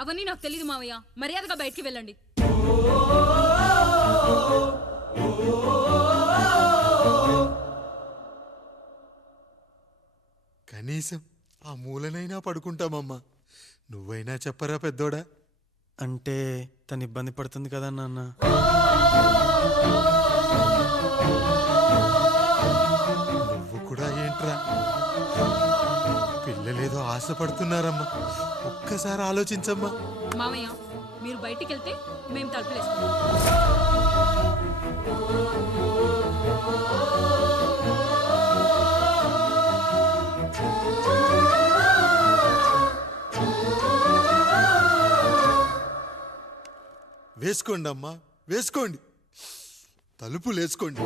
అవన్నీ నాకు తెలియదు మావయ్య. మర్యాదగా బయటికి వెళ్ళండి. కనీసం ఆ మూలనైనా పడుకుంటామమ్మా. నువ్వైనా చెప్పరా పెద్దోడా. అంటే తను ఇబ్బంది పడుతుంది కదా నాన్న. నువ్వు కూడా ఏంట్రా, పిల్లలేదో ఆశపడుతున్నారమ్మా. ఒక్కసారి ఆలోచించమ్మా. మావయ్య మీరు బయటికి వెళ్తే మేము తలుపులేస్తాం. వేసుకోండి అమ్మా, వేసుకోండి, తలుపులు వేసుకోండి.